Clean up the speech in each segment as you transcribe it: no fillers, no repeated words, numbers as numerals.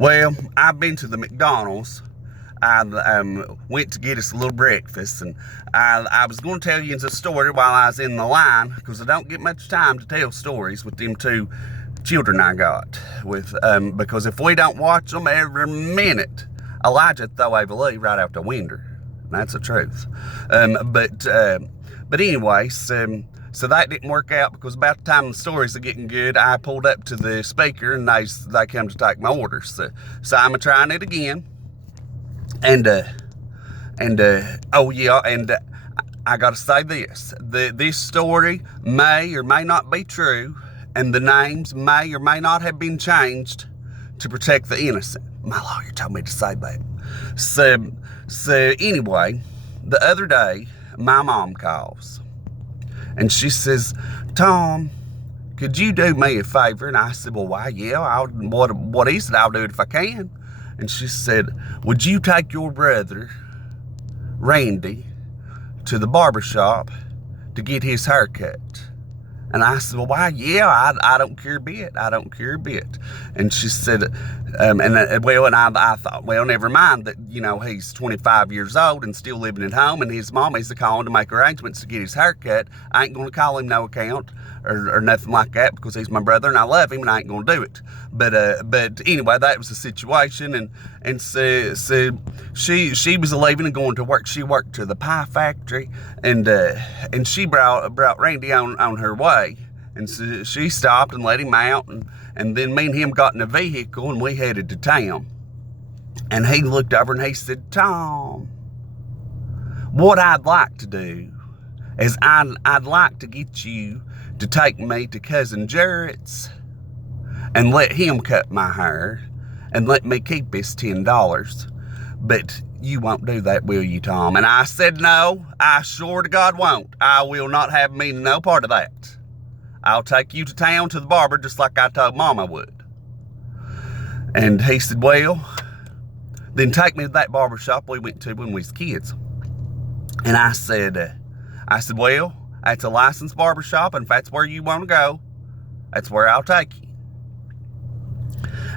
Well, I've been to the McDonald's. I went to get us a little breakfast, and I was going to tell you the story while I was in the line, because I don't get much time to tell stories with them two children I got with, because if we don't watch them every minute, Elijah throw Ava Lee right out the window. That's the truth. But anyways, so that didn't work out, because about the time the stories are getting good, I pulled up to the speaker and they come to take my orders. So I'm trying it again. And I gotta say this. This story may or may not be true, and the names may or may not have been changed to protect the innocent. My lawyer told me to say that. So anyway, the other day, my mom calls. And she says, "Tom, could you do me a favor?" And I said, "Well, why, yeah, what is it? I'll do it if I can." And she said, "Would you take your brother, Randy, to the barbershop to get his hair cut?" And I said, "Well, why, yeah, I don't care a bit. I don't care a bit." And she said, and I thought, well, never mind that, he's 25 years old and still living at home, and his mommy's calling to make arrangements to get his hair cut. I ain't going to call him no account or nothing like that, because he's my brother and I love him and I ain't going to do it. But anyway, that was the situation. And so she was leaving and going to work. She worked to the pie factory, and she brought Randy on her way. And so she stopped and let him out, and then me and him got in a vehicle and we headed to town. And he looked over and he said, "Tom, what I'd like to do is I'd like to get you to take me to Cousin Jarrett's and let him cut my hair and let me keep his $10. But you won't do that, will you, Tom?" And I said, "No, I sure to God won't. I will not have me no part of that. I'll take you to town to the barber just like I told Mom I would." And he said, "Well, then take me to that barbershop we went to when we was kids." And I said, "Well, that's a licensed barbershop, and if that's where you want to go, that's where I'll take you."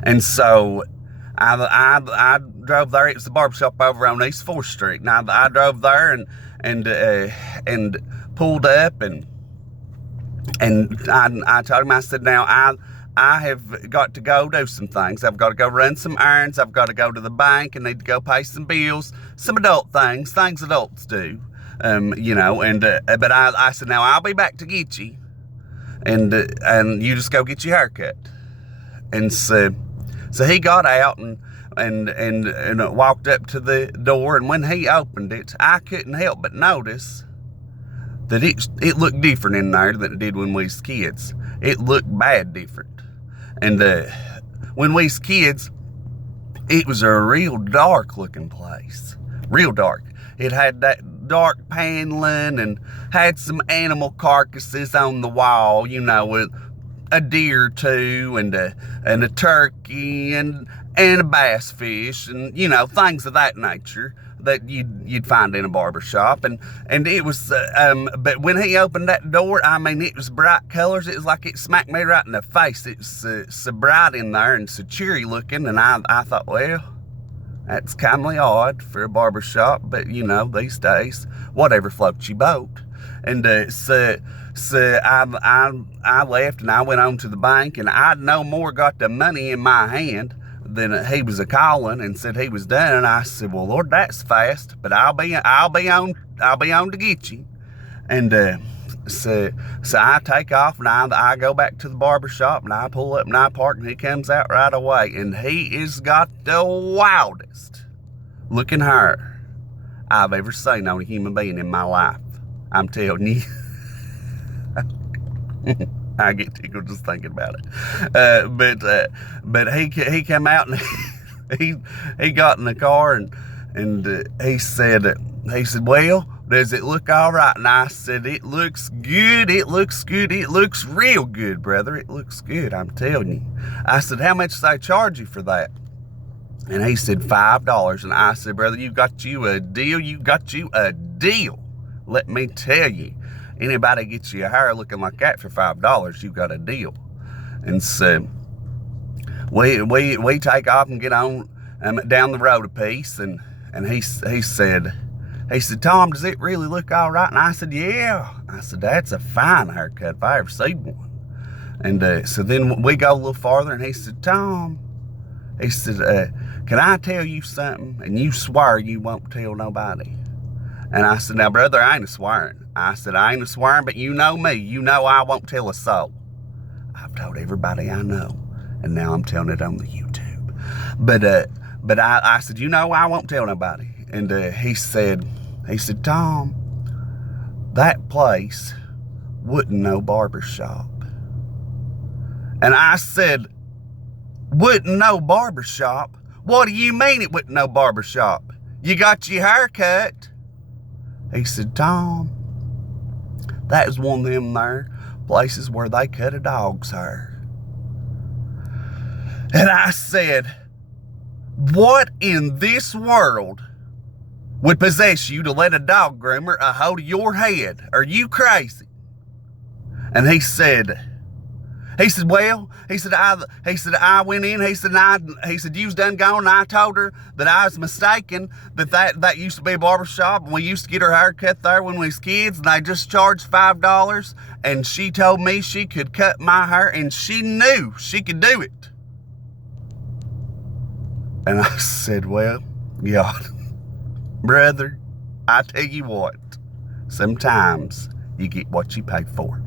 And so I drove there. It was the barbershop over on East 4th Street. And I drove there and pulled up, and I told him, I said, "Now, I have got to go do some things. I've got to go run some errands. I've got to go to the bank and need to go pay some bills, some adult things adults do, but I said, now I'll be back to get you, and you just go get your hair cut." And so he got out and walked up to the door, and when he opened it, I couldn't help but notice that it looked different in there than it did when we was kids. It looked bad different. And when we was kids, it was a real dark looking place. Real dark. It had that dark paneling and had some animal carcasses on the wall, with a deer or two and a turkey and a bass fish and, things of that nature that you'd find in a barbershop. And it was, but when he opened that door, it was bright colors. It was like it smacked me right in the face. It was so bright in there and so cheery looking. And I thought, well, that's kind of odd for a barbershop, but these days, whatever floats your boat. And so I left and I went on to the bank, and I'd no more got the money in my hand than he was a-calling and said he was done. And I said, "Well, Lord, that's fast, but I'll be on to get you." And so I take off, and I go back to the barbershop, and I pull up and I park, and he comes out right away, and he has got the wildest looking hair I've ever seen on a human being in my life. I'm telling you. I get tickled just thinking about it. But he came out, and he got in the car, and he said, "Well, does it look all right?" And I said, "It looks good. It looks good. It looks real good, brother. It looks good, I'm telling you." I said, "How much do they charge you for that?" And he said, $5. And I said, "Brother, you got you a deal. You got you a deal. Let me tell you. Anybody gets you a hair looking like that for $5, you got a deal." And so we take off and get on down the road a piece, and he said, Tom, does it really look all right? And I said, yeah. I said, that's a fine haircut if I ever seen one. And so then we go a little farther, and he said, Tom, he said, can I tell you something? And you swear you won't tell nobody. And I said, now, brother, I ain't a-swearing. I said, I ain't a-swearing, but you know me. You know I won't tell a soul. I've told everybody I know, and now I'm telling it on the YouTube. But I said, you know I won't tell nobody. And he said, Tom, that place wouldn't no barbershop. And I said, wouldn't no barbershop? What do you mean it wouldn't no barbershop? You got your hair cut. He said, Tom, that is one of them there places where they cut a dog's hair. And I said, what in this world would possess you to let a dog groomer a hold of your head? Are you crazy? And he said, well, I went in, he said, you was done gone, and I told her that I was mistaken, that used to be a barbershop, and we used to get our hair cut there when we was kids, and they just charged $5, and she told me she could cut my hair, and she knew she could do it. And I said, well, yeah, brother, I tell you what, sometimes you get what you pay for.